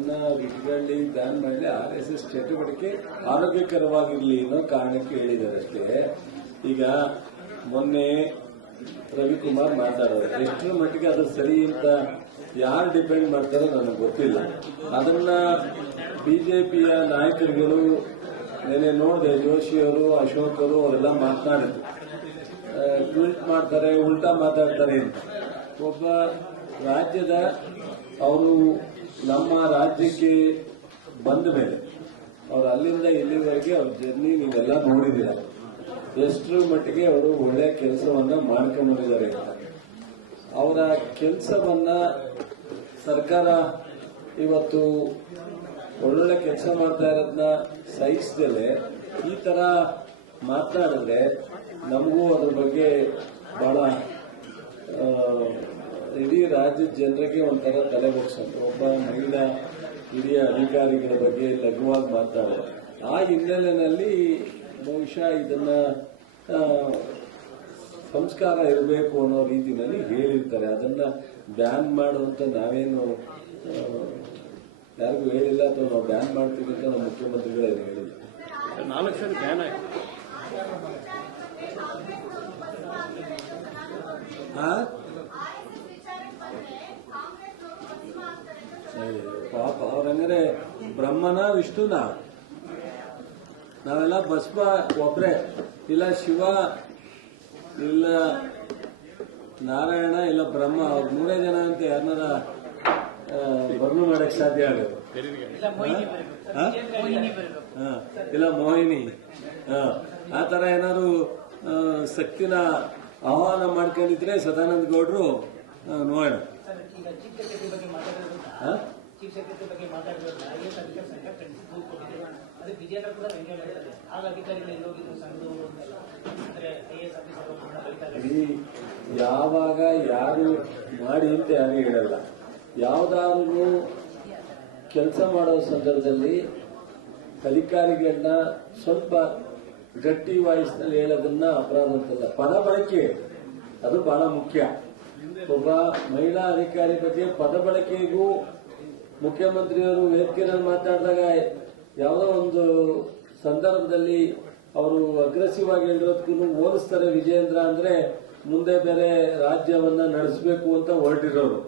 ಅದನ್ನ ಬಿಟ್ಕೊಳ್ಳಿ, ಬ್ಯಾನ್ ಮಾಡಲಿ, RSS ಚಟುವಟಿಕೆ ಆರೋಗ್ಯಕರವಾಗಿರ್ಲಿ ಅನ್ನೋ ಕಾರಣಕ್ಕೆ ಹೇಳಿದ್ದಾರೆ ಅಷ್ಟೇ. ಈಗ ಮೊನ್ನೆ ರವಿಕುಮಾರ್ ಮಾತಾಡೋರು, ಎಷ್ಟರ ಮಟ್ಟಿಗೆ ಅದು ಸರಿ ಅಂತ ಯಾರು ಡಿಪೆಂಡ್ ಮಾಡ್ತಾರೋ ನನಗೆ ಗೊತ್ತಿಲ್ಲ. ಅದನ್ನ ಬಿಜೆಪಿಯ ನಾಯಕರುಗಳು ನೆನೆ ನೋಡಿದೆ, ಜೋಶಿಯವರು, ಅಶೋಕರು ಅವರೆಲ್ಲ ಮಾತನಾಡಿದ್ರು. ಟ್ವೀಟ್ ಮಾಡ್ತಾರೆ, ಉಲ್ಟಾ ಮಾತಾಡ್ತಾರೆ ಅಂತ. ಒಬ್ಬ ರಾಜ್ಯದ ಅವರು ನಮ್ಮ ರಾಜ್ಯಕ್ಕೆ ಬಂದ ಮೇಲೆ ಅವರು ಅಲ್ಲಿಂದ ಇಲ್ಲಿವರೆಗೆ ಅವ್ರ ಜರ್ನಿ ನೀವೆಲ್ಲ ನೋಡಿದ್ದೀರ. ಎಷ್ಟರ ಮಟ್ಟಿಗೆ ಅವರು ಒಳ್ಳೆ ಕೆಲಸವನ್ನ ಮಾಡ್ಕೊಂಡ್ಬಂದಿದ್ದಾರೆ ಅಂತ. ಅವರ ಕೆಲಸವನ್ನ ಸರ್ಕಾರ ಇವತ್ತು ಒಳ್ಳೊಳ್ಳೆ ಕೆಲಸ ಮಾಡ್ತಾ ಇರೋದನ್ನ ಸಹಿಸದಲೆ ಈ ತರ ಮಾತನಾಡಿದ್ರೆ ನಮಗೂ ಅದ್ರ ಬಗ್ಗೆ ಬಹಳ ಇಡೀ ರಾಜ್ಯದ ಜನರಿಗೆ ಒಂಥರ ತಲೆ ಬಗ್ಸಂತ. ಒಬ್ಬ ಮಹಿಳಾ ಹಿರಿಯ ಅಧಿಕಾರಿಗಳ ಬಗ್ಗೆ ಲಘುವಾಗಿ ಮಾತಾಡೋದು. ಆ ಹಿನ್ನೆಲೆಯಲ್ಲಿ ಬಹುಶಃ ಇದನ್ನ ಸಂಸ್ಕಾರ ಇರಬೇಕು ಅನ್ನೋ ರೀತಿಯಲ್ಲಿ ಹೇಳಿರ್ತಾರೆ. ಅದನ್ನ ಬ್ಯಾನ್ ಮಾಡುವಂತ ನಾವೇನು ಯಾರಿಗೂ ಹೇಳಿಲ್ಲ, ಅಥವಾ ನಾವು ಬ್ಯಾನ್ ಮಾಡ್ತೀವಿ ಅಂತ ನಮ್ಮ ಮುಖ್ಯಮಂತ್ರಿಗಳೇ ಹೇಳಿಲ್ಲ. 4 ಸಲ ಬ್ಯಾನ್ ಆಯ್ತು. ಪಾಪ ಅವ್ರಂದ್ರೆ ಬ್ರಹ್ಮನ ವಿಷ್ಣುನ, ನಾವೆಲ್ಲ ಭಸ್ಮ ಒಬ್ರೆ, ಇಲ್ಲ ಶಿವ, ಇಲ್ಲ ನಾರಾಯಣ, ಇಲ್ಲ ಬ್ರಹ್ಮ, ಅವ್ರ 3 ಜನ ಅಂತ ಯಾರನ್ನಾರ ವರ್ಣನೆ ಮಾಡಕ್ ಸಾಧ್ಯ ಆಗೋದು. ಇಲ್ಲ ಮೋಹಿನಿ, ಆ ತರ ಏನಾದ್ರು ಶಕ್ತಿನ ಆಹ್ವಾನ ಮಾಡ್ಕೊಂಡಿದ್ರೆ ಸದಾನಂದ ಗೌಡ್ರು ನೋಡೋಣ. ಯಾವಾಗ ಯಾರು ಮಾಡಿ ಅಂತ ಯಾರು ಹೇಳಲ್ಲ. ಯಾವ್ದಾದ್ರು ಕೆಲಸ ಮಾಡೋ ಸಂದರ್ಭದಲ್ಲಿ ಅಧಿಕಾರಿಗಳನ್ನ ಸ್ವಲ್ಪ ಗಟ್ಟಿ ವಾಯ್ಸ್ನಲ್ಲಿ ಹೇಳೋದನ್ನ ಅಪರಾಧ ಅಂತಲ್ಲ, ಪದ ಬಳಕೆ ಅದು ಬಹಳ ಮುಖ್ಯ. ಒಬ್ಬ ಮಹಿಳಾ ಅಧಿಕಾರಿ ಬಗ್ಗೆ ಪದ ಬಳಕೆಗೂ ಮುಖ್ಯಮಂತ್ರಿಯವರು ವೇದಿಕೆಯಲ್ಲಿ ಮಾತಾಡಿದಾಗ ಯಾವುದೋ ಒಂದು ಸಂದರ್ಭದಲ್ಲಿ ಅವರು ಅಗ್ರೆಸಿವ್ ಆಗಿ ಹೇಳಿರೋದಕ್ಕೂ ಹೋಲಿಸ್ತಾರೆ. ವಿಜಯೇಂದ್ರ ಅಂದ್ರೆ ಮುಂದೆ ಬೇರೆ ರಾಜ್ಯವನ್ನ ನಡೆಸಬೇಕು ಅಂತ ಹೊರಟಿರೋರು.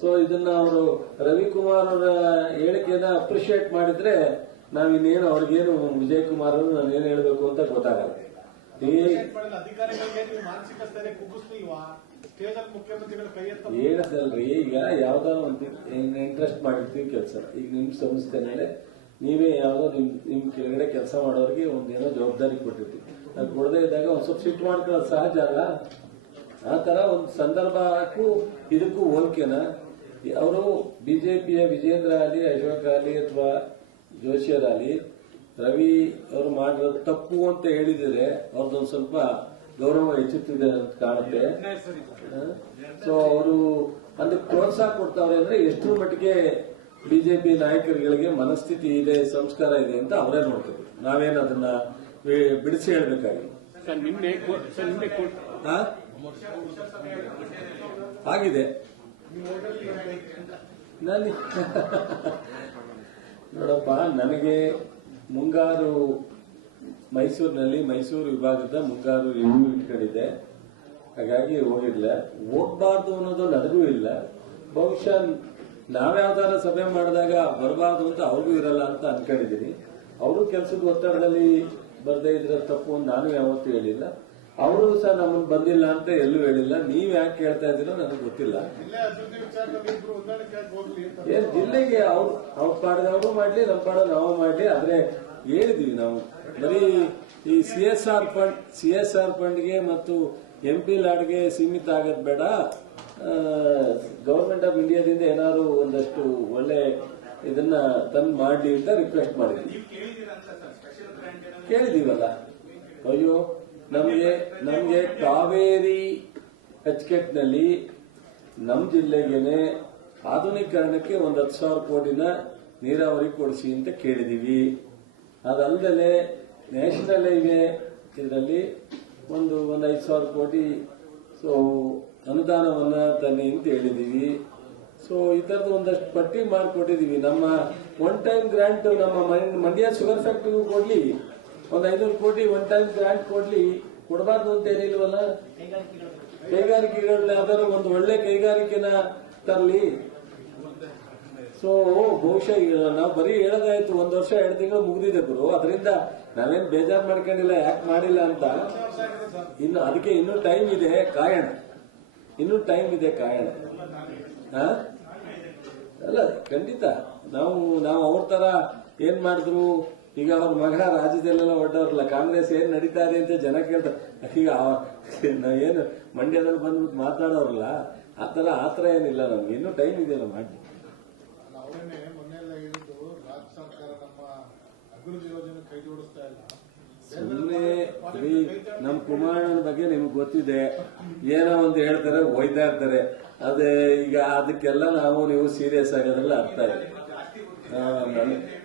ಸೊ ಇದನ್ನ ಅವರು ರವಿಕುಮಾರ್ ಅವರ ಹೇಳಿಕೆಯನ್ನ ಅಪ್ರಿಶಿಯೇಟ್ ಮಾಡಿದ್ರೆ ನಾವಿನ್ನೇನು ಅವ್ರಿಗೇನು ವಿಜಯ್ ಕುಮಾರ್ ಅವರು ನಾನೇನು ಹೇಳಬೇಕು ಅಂತ ಗೊತ್ತಾಗಲ್ಲ. ಹೇಳದಲ್ರಿ, ಈಗ ಯಾವ್ದಾದ್ರು ಒಂದು ಇಂಟ್ರೆಸ್ಟ್ ಮಾಡಿರ್ತೀವಿ ಕೆಲಸ. ಈಗ ನಿಮ್ ಸಂಸ್ಥೆ ಮೇಲೆ ನೀವೇ ಯಾವ್ದೋ ನಿಮ್ ಕೆಳಗಡೆ ಕೆಲಸ ಮಾಡೋರಿಗೆ ಒಂದೇನೋ ಜವಾಬ್ದಾರಿ ಕೊಟ್ಟಿರ್ತೀವಿ. ಅದು ಕೊಡದೇ ಇದ್ದಾಗ ಒಂದ್ ಸ್ವಲ್ಪ ಸಿಟ್ಟು ಮಾಡ್ಕೊಳ್ಳೋದು ಸಹಜ ಅಲ್ಲ. ಆ ತರ ಒಂದು ಸಂದರ್ಭಕ್ಕೂ ಇದಕ್ಕೂ ಹೋಲಿಕೆನ ಅವರು ಬಿಜೆಪಿಯ ವಿಜೇಂದ್ರ ಆಗಲಿ, ಅಶೋಕ್ ಆಗಲಿ, ಅಥವಾ ಜೋಶಿಯರಾಗಲಿ ರವಿ ಅವರು ಮಾಡಿರೋದು ತಪ್ಪು ಅಂತ ಹೇಳಿದರೆ ಅವ್ರದ್ದೊಂದು ಸ್ವಲ್ಪ ಗೌರವ ಹೆಚ್ಚುತ್ತಿದೆ ಅಂತ ಕಾಣುತ್ತೆ. ಸೊ ಅವರು ಅದಕ್ಕೆ ಪ್ರೋತ್ಸಾಹ ಕೊಡ್ತಾವ್ರೆ ಅಂದ್ರೆ ಎಷ್ಟರ ಮಟ್ಟಿಗೆ ಬಿಜೆಪಿ ನಾಯಕರುಗಳಿಗೆ ಮನಸ್ಥಿತಿ ಇದೆ, ಸಂಸ್ಕಾರ ಇದೆ ಅಂತ ಅವರೇ ನೋಡ್ತಾರೆ. ನಾವೇನು ಅದನ್ನ ಬಿಡಿಸಿ ಹೇಳ್ಬೇಕಾಗಿಲ್ಲ. ಆಗಿದೆ ನೋಡಪ್ಪ, ನನಗೆ ಮುಂಗಾರು ಮೈಸೂರಿನಲ್ಲಿ ಮೈಸೂರು ವಿಭಾಗದ ಮುಂಗಾರು ರಿವ್ಯೂ ಇಟ್ಕೊಂಡಿದ್ದೆ, ಹಾಗಾಗಿ ಹೋಗ್ಬಾರ್ದು ಅನ್ನೋದು ನನಗೂ ಇಲ್ಲ. ಬಹುಶಃ ನಾವ್ಯಾವ್ದಾರ ಸಭೆ ಮಾಡಿದಾಗ ಬರಬಾರ್ದು ಅಂತ ಅವ್ರಿಗೂ ಇರಲ್ಲ ಅಂತ ಅನ್ಕೊಂಡಿದ್ದೀನಿ. ಅವರು ಕೆಲಸದ ಒತ್ತಡದಲ್ಲಿ ಬರ್ದೇ ಇದ್ರೆ ತಪ್ಪು ಅಂತ ನಾನು ಯಾವತ್ತೂ ಹೇಳಿಲ್ಲ. ಅವರು ಸಹ ನಮ್ಮನ್ನು ಬಂದಿಲ್ಲ ಅಂತ ಎಲ್ಲೂ ಹೇಳಿಲ್ಲ. ನೀವ್ ಯಾಕೆ ಕೇಳ್ತಾ ಇದ್ದೀರೋ ನನಗೆ ಗೊತ್ತಿಲ್ಲ. ಏನ್ ಜಿಲ್ಲೆಗೆ ಅವ್ರ ಪಾಡಿಗೆ ಅವರು ಮಾಡ್ಲಿ, ನಮ್ಮ ಪಾಡ ನಾವು ಮಾಡ್ಲಿ, ಆದ್ರೆ ಹೇಳಿದೀವಿ ನಾವು ಬರೀ ಈ CSR ಫಂಡ್ಗೆ ಮತ್ತು MP ಲಾಡ್ಗೆ ಸೀಮಿತ ಆಗೋದು ಬೇಡ. ಗವರ್ಮೆಂಟ್ ಆಫ್ ಇಂಡಿಯಾದಿಂದ ಏನಾದ್ರು ಒಂದಷ್ಟು ಒಳ್ಳೆ ಇದನ್ನ ತಂದು ಮಾಡ್ಲಿ ಅಂತ ರಿಕ್ವೆಸ್ಟ್ ಮಾಡಿದ್ವಿ. ಕೇಳಿದೀವಲ್ಲ. ಅಯ್ಯೋ, ನಮ್ಗೆ ಕಾವೇರಿ ಅಚ್ಚುಕಟ್ಟಿನಲ್ಲಿ ನಮ್ಮ ಜಿಲ್ಲೆಗೇನೆ ಆಧುನೀಕರಣಕ್ಕೆ 10,000 ಕೋಟಿನ ನೀರಾವರಿ ಕೊಡಿಸಿ ಅಂತ ಕೇಳಿದೀವಿ. ಅದಲ್ಲದೆ ನ್ಯಾಷನಲ್ ಹೈವೇ ಇದರಲ್ಲಿ ಒಂದು 5,000 ಕೋಟಿ ಅನುದಾನವನ್ನ ತನ್ನಿ ಅಂತ ಹೇಳಿದೀವಿ. ಸೊ ಈ ತರದ ಒಂದಷ್ಟು ಪಟ್ಟಿ ಮಾಡಿಕೊಟ್ಟಿದೀವಿ. ನಮ್ಮ ಒನ್ ಟೈಮ್ ಗ್ರಾಂಟ್ ನಮ್ಮ ಮಂಡ್ಯ ಶುಗರ್ ಫ್ಯಾಕ್ಟ್ರಿಗೂ ಕೊಡ್ಲಿ, ಒಂದು 500 ಕೋಟಿ ಒನ್ ಟೈಮ್ ಗ್ರಾಂಟ್ ಕೊಡ್ಲಿ, ಕೊಡಬಾರ್ದು ಅಂತ ಏನಿಲ್ವಲ್ಲ. ಕೈಗಾರಿಕೆಗಳನ್ನ ಯಾವ್ದಾದ್ರು ಒಂದು ಒಳ್ಳೆ ಕೈಗಾರಿಕೆನ ತರಲಿ. ಸೊ ಬಹುಶಃ ನಾವು ಬರೀ ಹೇಳೋದಾಯ್ತು, 1 ವರ್ಷ 2 ತಿಂಗಳು ಮುಗಿದಿದೆ ಗುರು. ಅದರಿಂದ ನಾವೇನ್ ಬೇಜಾರು ಮಾಡ್ಕೊಂಡಿಲ್ಲ, ಯಾಕೆ ಮಾಡಿಲ್ಲ ಅಂತ. ಇನ್ನು ಅದಕ್ಕೆ ಇನ್ನೂ ಟೈಮ್ ಇದೆ, ಕಾಯೋಣ. ಇನ್ನೂ ಟೈಮ್ ಇದೆ, ಕಾಯೋಣ. ಅಲ್ಲ ಖಂಡಿತ ನಾವು ಅವ್ರ ತರ ಏನ್ ಮಾಡಿದ್ರು. ಈಗ ಅವ್ರ ಮಗ ರಾಜ್ಯದಲ್ಲೆಲ್ಲ ಹೊಡ್ಡವ್ರಲ್ಲ, ಕಾಂಗ್ರೆಸ್ ಏನ್ ನಡೀತಾ ಇದೆ ಅಂತ ಜನ ಕೇಳ್ತಾರೆ. ಈಗ ಏನು ಮಂಡ್ಯದಲ್ಲಿ ಬಂದ್ಬಿಟ್ಟು ಮಾತಾಡೋರಲ್ಲ, ಆತರ ಏನಿಲ್ಲ. ನಮ್ಗೆ ಇನ್ನೂ ಟೈಮ್ ಇದೆಯಲ್ಲ ಮಾಡಿ. ಸುಮ್ಮನೆ ನಮ್ ಕುಮಾರಣ್ಣನ ಬಗ್ಗೆ ನಿಮ್ಗೆ ಗೊತ್ತಿದೆ, ಏನೋ ಒಂದು ಹೇಳ್ತಾರೆ, ಹೋಯ್ತಾ ಇರ್ತಾರೆ. ಅದೇ ಈಗ ಅದಕ್ಕೆಲ್ಲ ನೀವು ಸೀರಿಯಸ್ ಆಗೋದ್ರಲ್ಲ ಅರ್ಥ ಇದೆ.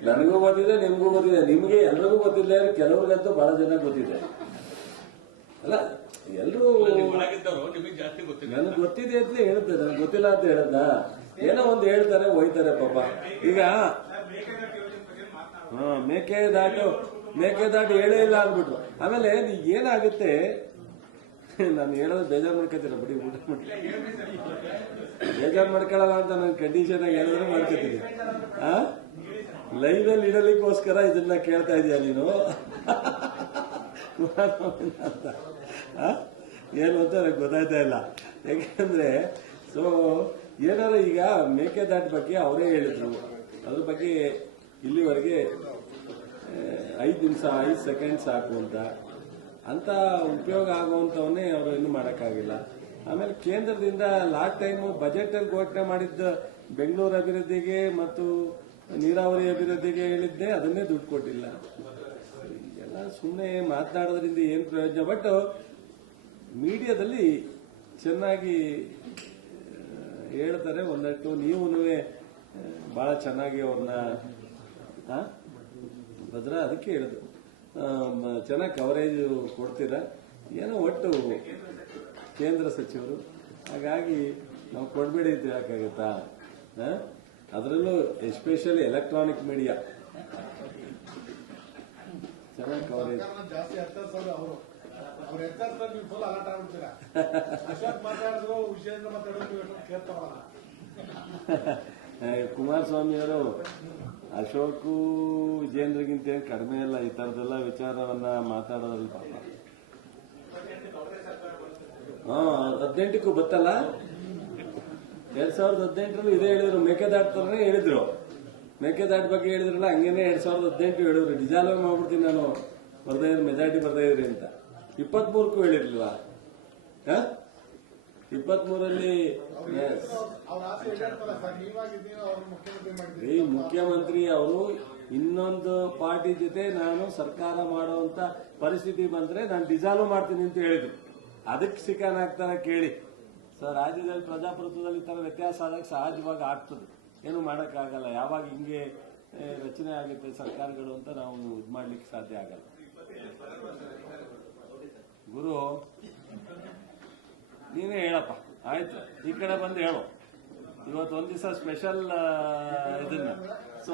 ನನಗೂ ಗೊತ್ತಿದೆ, ನಿಮ್ಗೂ ಗೊತ್ತಿದೆ. ನಿಮ್ಗೆ ಎಲ್ರಿಗೂ ಗೊತ್ತಿಲ್ಲ, ಕೆಲವ್ರಿಗಂತೂ ಬಹಳ ಜನ ಗೊತ್ತಿದೆ ಅಲ್ಲ. ಎಲ್ರೂ ನನಗೆ ಗೊತ್ತಿದೆ ಅಂತ ಹೇಳ್ದೆ, ನನಗೆ ಗೊತ್ತಿಲ್ಲ ಅಂತ ಹೇಳದ್ನ. ಏನೋ ಒಂದು ಹೇಳ್ತಾರೆ, ಹೋಯ್ತಾರೆ ಪಾಪ. ಈಗ ಮೇಕೆದಾಟು ಹೇಳೇ ಇಲ್ಲ ಅಂದ್ಬಿಟ್ರು. ಆಮೇಲೆ ಏನಾಗುತ್ತೆ, ನಾನು ಹೇಳೋದು ಬೇಜಾರು ಮಾಡ್ಕೊತೀರ ಬಿಡಿ, ಊಟ ಮಾಡಿ ಬೇಜಾರು ಮಾಡ್ಕೊಳ್ಳಲ್ಲ ಅಂತ ನಾನು ಕಂಡೀಷನ್ ಆಗಿ ಹೇಳಿದ್ರೆ ಮಾಡ್ಕೊತೀನಿ. ಲೈವ್ ಅಲ್ಲಿ ಇಡಲಿಕ್ಕೋಸ್ಕರ ಇದನ್ನ ಕೇಳ್ತಾ ಇದೀಯ ನೀನು ಅಂತ. ಏನು ಅಂತ ನನಗೆ ಗೊತ್ತಾಯ್ತಾ ಇಲ್ಲ. ಯಾಕೆಂದ್ರೆ ಸೊ ಏನಾದ್ರು ಈಗ ಮೇಕೆದಾಟು ಬಗ್ಗೆ ಅವರೇ ಹೇಳಿದ್ರು, ಅದ್ರ ಬಗ್ಗೆ ಇಲ್ಲಿವರೆಗೆ 5 ನಿಮಿಷ 5 ಸೆಕೆಂಡ್ ಸಾಕು ಅಂತ ಉಪಯೋಗ ಆಗುವಂತವನ್ನೇ ಅವರು ಇನ್ನೂ ಮಾಡೋಕ್ಕಾಗಿಲ್ಲ. ಆಮೇಲೆ ಕೇಂದ್ರದಿಂದ ಲಾಸ್ಟ್ ಟೈಮ್ ಬಜೆಟ್ ಅಲ್ಲಿ ಘೋಷಣೆ ಮಾಡಿದ್ದ ಬೆಂಗಳೂರು ಅಭಿವೃದ್ಧಿಗೆ ಮತ್ತು ನೀರಾವರಿ ಅಭಿವೃದ್ಧಿಗೆ ಹೇಳಿದ್ದೆ, ಅದನ್ನೇ ದುಡ್ಡು ಕೊಟ್ಟಿಲ್ಲ. ಎಲ್ಲ ಸುಮ್ಮನೆ ಮಾತನಾಡೋದ್ರಿಂದ ಏನು ಪ್ರಯೋಜನ. ಬಟ್ ಮೀಡಿಯಾದಲ್ಲಿ ಚೆನ್ನಾಗಿ ಹೇಳ್ತಾರೆ ಒಂದಷ್ಟು. ನೀವು ಬಹಳ ಚೆನ್ನಾಗಿ ಅವ್ರನ್ನ ಭದ್ರ, ಅದಕ್ಕೆ ಹೇಳಿದ್ರು ಚೆನ್ನಾಗಿ ಕವರೇಜ್ ಕೊಡ್ತೀರಾ. ಏನೋ ಒಟ್ಟು ಕೇಂದ್ರ ಸಚಿವರು, ಹಾಗಾಗಿ ನಾವು ಕೊಡಬೇಡಿ ಅಂತ ಯಾಕಾಗತ್ತಾ. ಅದರಲ್ಲೂ ಎಸ್ಪೆಷಲಿ ಎಲೆಕ್ಟ್ರಾನಿಕ್ ಮೀಡಿಯಾ ಚೆನ್ನಾಗಿ ಕವರೇಜ್. ಕುಮಾರಸ್ವಾಮಿ ಅವರು ಅಶೋಕು ವಿಜೇಂದ್ರಗಿಂತ ಏನು ಕಡಿಮೆ ಇಲ್ಲ, ಈ ತರದೆಲ್ಲ ವಿಚಾರವನ್ನ ಮಾತಾಡೋದ್ರಲ್ಲಿ ಪಾಪ. 18ಕ್ಕೂ ಬತ್ತಲ್ಲ, 2018ರಲ್ಲೂ ಇದೇ ಹೇಳಿದ್ರು. ಮೇಕೆದಾಟು ತರನೇ ಹೇಳಿದ್ರು, ಮೇಕೆದಾಟು ಬಗ್ಗೆ ಹೇಳಿದ್ರಲ್ಲ, ಹಂಗೇನೆ 2018 ಹೇಳಿದ್ರು. ಡಿಜಾಲ್ವ್ ಮಾಡ್ಬಿಡ್ತೀನಿ ನಾನು, ಬರ್ತಾ ಇದ್ರಿ ಮೆಜಾರಿಟಿ ಬರ್ತಾ ಇದ್ರಿ ಅಂತ. 23ಕ್ಕೂ ಹೇಳಿರ್ಲಿಲ್ವಾ? 23ರಲ್ಲಿ ಮುಖ್ಯಮಂತ್ರಿ ಅವರು ಇನ್ನೊಂದು ಪಾರ್ಟಿ ಜೊತೆ ನಾನು ಸರ್ಕಾರ ಮಾಡುವಂತ ಪರಿಸ್ಥಿತಿ ಬಂದ್ರೆ ನಾನು ಡಿಸಾಲ್ವ್ ಮಾಡ್ತೀನಿ ಅಂತ ಹೇಳಿದ್ರು. ಅದಕ್ಕೆ ಶಿಕಾನ್ ಆಗ್ತಾರ ಕೇಳಿ. ಸರ್, ರಾಜ್ಯದಲ್ಲಿ ಪ್ರಜಾಪ್ರಭುತ್ವದಲ್ಲಿ ತರ ವ್ಯತ್ಯಾಸ ಆದಾಗ ಸಹಜವಾಗಿ ಆಗ್ತದೆ, ಏನು ಮಾಡಕ್ಕಾಗಲ್ಲ. ಯಾವಾಗ ಹಿಂಗೆ ರಚನೆ ಆಗುತ್ತೆ ಸರ್ಕಾರಗಳು ಅಂತ ನಾವು ಇದು ಮಾಡ್ಲಿಕ್ಕೆ ಸಾಧ್ಯ ಆಗಲ್ಲ. ಗುರು ನೀನೇ ಹೇಳಪ್ಪ, ಆಯ್ತು, ಈ ಕಡೆ ಬಂದು ಹೇಳು. ಇವತ್ತು ಒಂದ್ ದಿವಸ ಸ್ಪೆಷಲ್ ಇದನ್ನ. ಸೊ